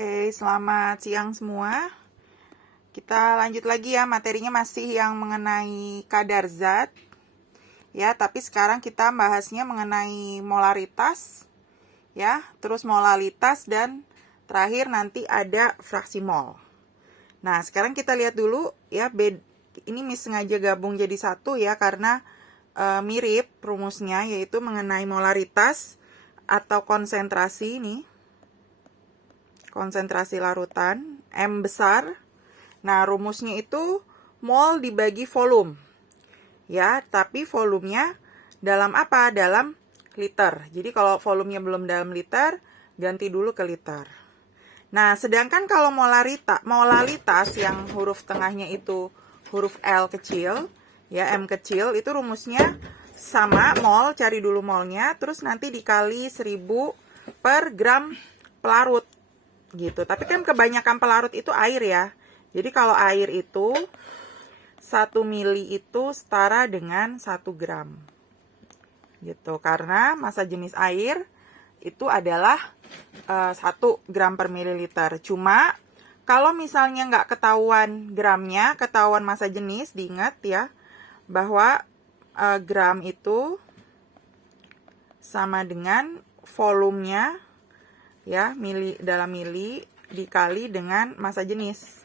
Oke, selamat siang semua. Kita lanjut lagi ya, materinya masih yang mengenai kadar zat. Ya, tapi sekarang kita bahasnya mengenai molaritas. Ya, terus molalitas dan terakhir nanti ada fraksi mol. Nah, sekarang kita lihat dulu ya, ini sengaja gabung jadi satu ya, karena mirip rumusnya, yaitu mengenai molaritas atau konsentrasi ini. Konsentrasi larutan, M besar. Nah, rumusnya itu mol dibagi volume. Ya, tapi volumenya dalam apa? Dalam liter. Jadi kalau volumenya belum dalam liter, ganti dulu ke liter. Nah, sedangkan kalau molalitas yang huruf tengahnya itu huruf L kecil, ya M kecil, itu rumusnya sama mol, cari dulu molnya, terus nanti dikali 1000 per gram pelarut. Gitu. Tapi kan kebanyakan pelarut itu air ya. Jadi kalau air itu 1 mili itu setara dengan 1 gram. Gitu. Karena massa jenis air itu adalah 1 gram per mililiter. Cuma kalau misalnya nggak ketahuan gramnya, ketahuan massa jenis, diingat ya bahwa gram itu sama dengan volumenya ya, dalam mili dikali dengan massa jenis,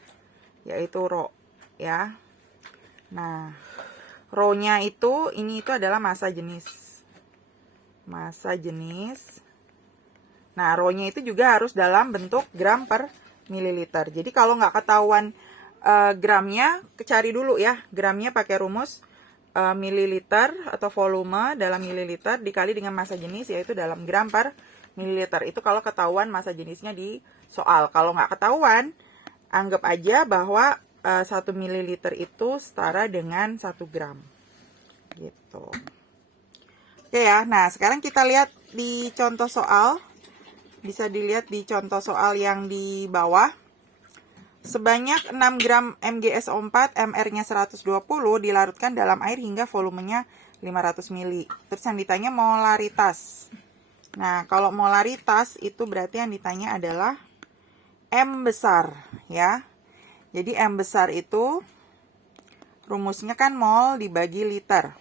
yaitu rho ya. Nah, rho-nya itu adalah massa jenis. Massa jenis. Nah, rho-nya itu juga harus dalam bentuk gram per mililiter. Jadi kalau nggak ketahuan gramnya, cari dulu ya. Gramnya pakai rumus mililiter atau volume dalam mililiter dikali dengan massa jenis, yaitu dalam gram per mililiter. Itu kalau ketahuan massa jenisnya di soal. Kalau nggak ketahuan, anggap aja bahwa 1 mililiter itu setara dengan 1 gram. Gitu. Oke ya, nah sekarang kita lihat di contoh soal. Bisa dilihat di contoh soal yang di bawah. Sebanyak 6 gram MgSO4, MR-nya 120 dilarutkan dalam air hingga volumenya 500 mili. Terus yang ditanya molaritas. Nah, kalau molaritas itu berarti yang ditanya adalah M besar, ya. Jadi M besar itu rumusnya kan mol dibagi liter.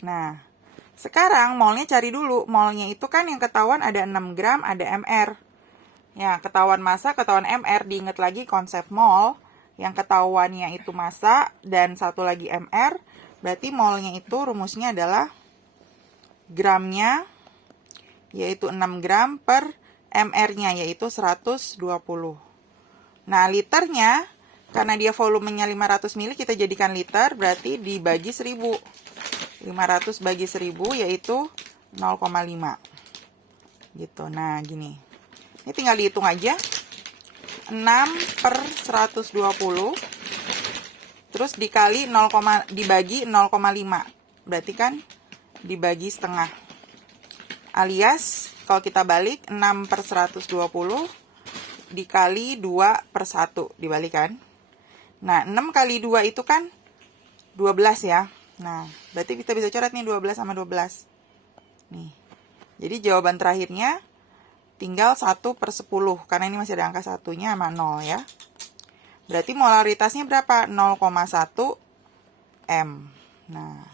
Nah, sekarang molnya cari dulu. Molnya itu kan yang ketahuan ada 6 gram, ada MR. Ya, ketahuan massa, ketahuan MR. Diingat lagi konsep mol. Yang ketahuannya itu massa dan satu lagi MR. Berarti molnya itu rumusnya adalah gramnya yaitu 6 gram per MR-nya yaitu 120. Nah, liternya karena dia volumenya 500 mili kita jadikan liter, berarti dibagi 1000. 500 bagi 1000 yaitu 0,5. Gitu. Nah, gini. Ini tinggal dihitung aja. 6 per 120 terus dikali dibagi 0,5. Berarti kan dibagi setengah. Alias kalau kita balik 6 per 120 dikali 2 per 1 dibalikan. Nah, 6 kali 2 itu kan 12 ya. Nah, berarti kita bisa coret nih 12 sama 12. Nih. Jadi jawaban terakhirnya tinggal 1 per 10. Karena ini masih ada angka 1-nya sama 0 ya. Berarti molaritasnya berapa? 0,1 M. Nah,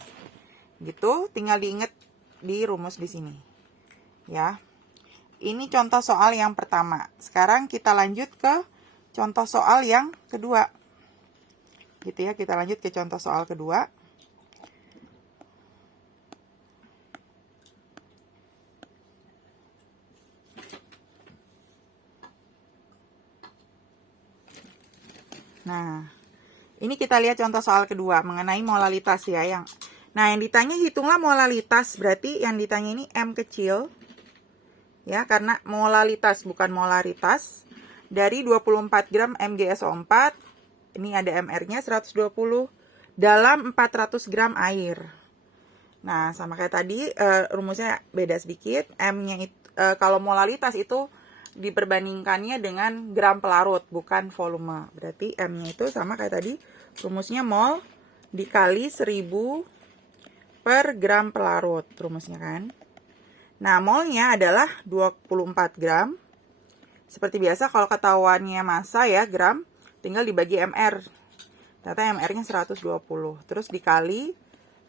gitu. Tinggal diingat di rumus di sini. Ya. Ini contoh soal yang pertama. Sekarang kita lanjut ke contoh soal yang kedua. Gitu ya, kita lanjut ke contoh soal kedua. Nah, ini kita lihat contoh soal kedua mengenai molalitas ya. Nah, yang ditanya hitunglah molalitas. Berarti yang ditanya ini M kecil. Ya, karena molalitas bukan molaritas. Dari 24 gram MgSO4. Ini ada MR-nya 120. Dalam 400 gram air. Nah, sama kayak tadi, rumusnya beda sedikit. M-nya itu, kalau molalitas itu diperbandingkannya dengan gram pelarut, bukan volume. Berarti M-nya itu sama kayak tadi, rumusnya mol dikali 1000 per gram pelarut, rumusnya kan. Nah, molnya adalah 24 gram Seperti biasa kalau ketahuannya massa ya, gram, tinggal dibagi MR. Ternyata MR-nya 120. Terus dikali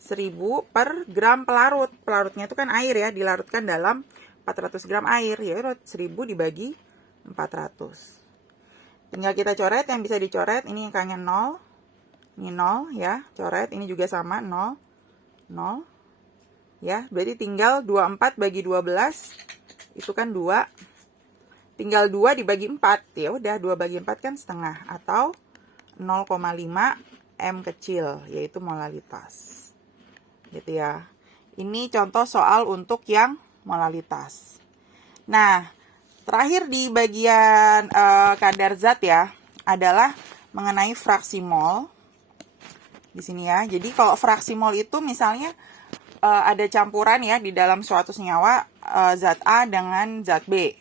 1000 per gram pelarut. Pelarutnya itu kan air ya, dilarutkan dalam 400 gram air. Ya 1000 dibagi 400. Tinggal kita coret yang bisa dicoret. Ini angkanya 0. Ini 0 ya, coret. Ini juga sama 0. 0. Ya, berarti tinggal 24 bagi 12. Itu kan 2. Tinggal 2 dibagi 4. Ya udah, 2 bagi 4 kan setengah. Atau 0,5 M kecil, yaitu molalitas. Gitu ya. Ini contoh soal untuk yang molalitas. Nah, terakhir di bagian kadar zat ya, adalah mengenai fraksi mol. Di sini ya. Jadi kalau fraksi mol itu misalnya ada campuran ya di dalam suatu senyawa zat A dengan zat B.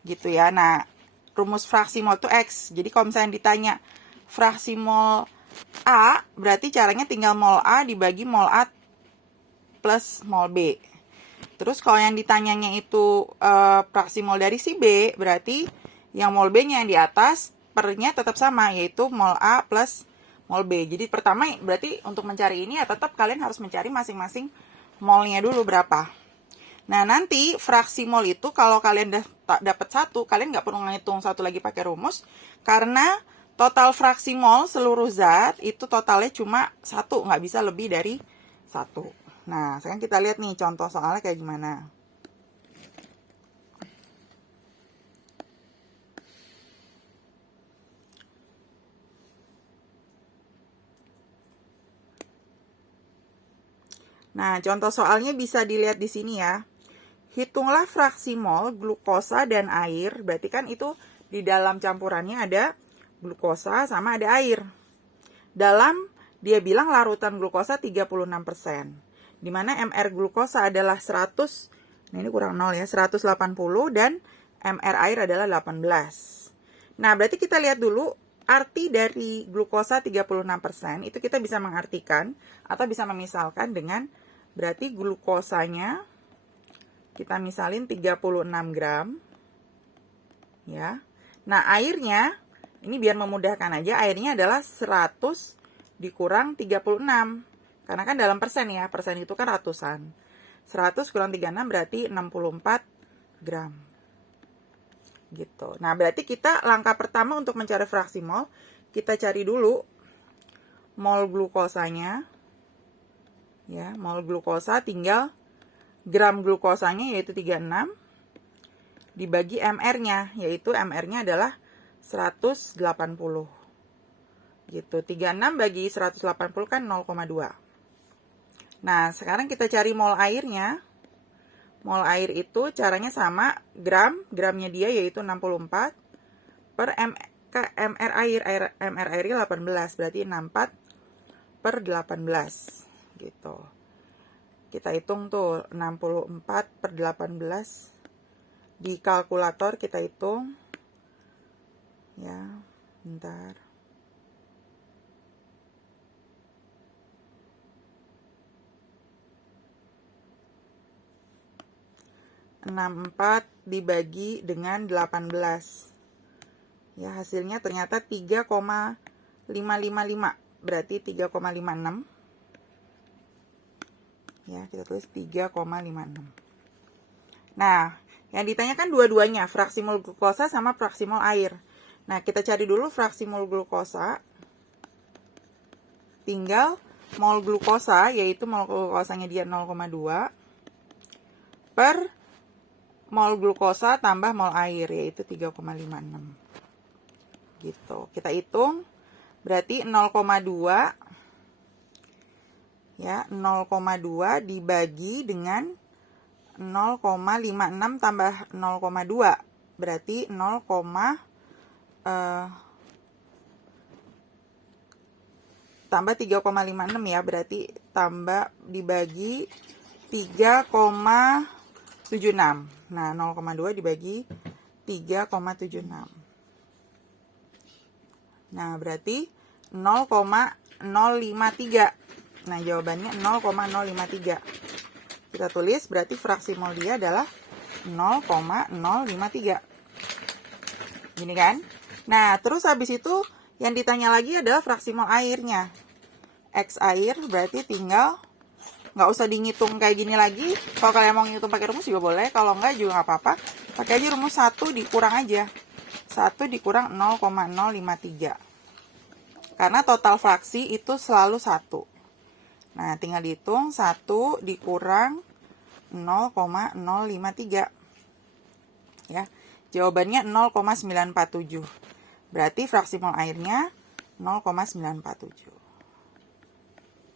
Gitu ya. Nah, rumus fraksi mol itu X. Jadi kalau misalnya ditanya fraksi mol A, berarti caranya tinggal mol A dibagi mol A plus mol B. Terus kalau yang ditanyanya itu fraksi mol dari si B, berarti yang mol B-nya yang di atas, pernya tetap sama, yaitu mol A plus mol B. Jadi pertama berarti untuk mencari ini ya tetap kalian harus mencari masing-masing molnya dulu berapa. Nah, nanti fraksi mol itu kalau kalian udah dapat satu, kalian nggak perlu ngitung satu lagi pakai rumus, karena total fraksi mol seluruh zat itu totalnya cuma 1, nggak bisa lebih dari 1. Nah, sekarang kita lihat nih contoh soalnya kayak gimana. Nah, contoh soalnya bisa dilihat di sini ya. Hitunglah fraksi mol glukosa dan air. Berarti kan itu di dalam campurannya ada glukosa sama ada air. Dia bilang larutan glukosa 36%. Dimana MR glukosa adalah 100, nah ini kurang 0 ya, 180 dan MR air adalah 18. Nah, berarti kita lihat dulu arti dari glukosa 36%. Itu kita bisa mengartikan atau bisa memisalkan dengan berarti glukosanya kita misalin 36 gram. Ya. Nah, airnya, ini biar memudahkan aja, airnya adalah 100 dikurang 36. Karena kan dalam persen ya, persen itu kan ratusan. 100 kurang 36 berarti 64 gram. Gitu. Nah, berarti kita langkah pertama untuk mencari fraksi mol, kita cari dulu mol glukosanya. Ya, mol glukosa tinggal gram glukosanya yaitu 36 dibagi MR-nya, yaitu MR-nya adalah 180. Gitu. 36 bagi 180 kan 0,2. Nah, sekarang kita cari mol airnya. Mol air itu caranya sama, gramnya dia yaitu 64 per MR air, MR airnya 18, berarti 64 per 18. Gitu. Kita hitung tuh 64 per 18 di kalkulator kita hitung ya, bentar. Empat dibagi dengan 18. Ya, hasilnya ternyata 3,555. Berarti 3,56. Ya, kita tulis 3,56. Nah, yang ditanyakan dua-duanya, fraksi mol glukosa sama fraksi mol air. Nah, kita cari dulu fraksi mol glukosa. Tinggal mol glukosa, yaitu mol glukosanya dia 0,2 per mol glukosa tambah mol air, yaitu 3,56. Gitu. Kita hitung, berarti 0,2 ya, 0,2 dibagi dengan 0,56 tambah 0,2 berarti 0, tambah 3,56 ya, berarti tambah dibagi 3,76. Nah, 0,2 dibagi 3,76. Nah, berarti 0,053. Nah, jawabannya 0,053. Kita tulis berarti fraksi mol dia adalah 0,053. Gini kan? Nah, terus habis itu yang ditanya lagi adalah fraksi mol airnya. X air berarti tinggal, nggak usah dihitung kayak gini lagi. Kalau kalian mau ngitung pakai rumus juga boleh, kalau nggak juga nggak apa-apa. Pakai aja rumus 1 dikurang aja. 1 dikurang 0,053. Karena total fraksi itu selalu 1. Nah, tinggal dihitung 1 dikurang 0,053. Ya. Jawabannya 0,947. Berarti fraksi mol airnya 0,947.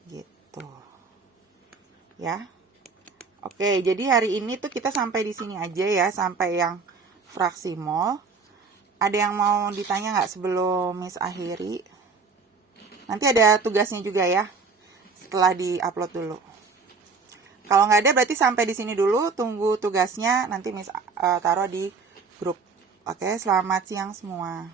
Gitu. Ya. Oke, jadi hari ini tuh kita sampai di sini aja ya, sampai yang fraksi mol. Ada yang mau ditanya nggak sebelum Miss akhiri? Nanti ada tugasnya juga ya, setelah di-upload dulu. Kalau nggak ada berarti sampai di sini dulu, tunggu tugasnya, nanti Miss taruh di grup. Oke, selamat siang semua.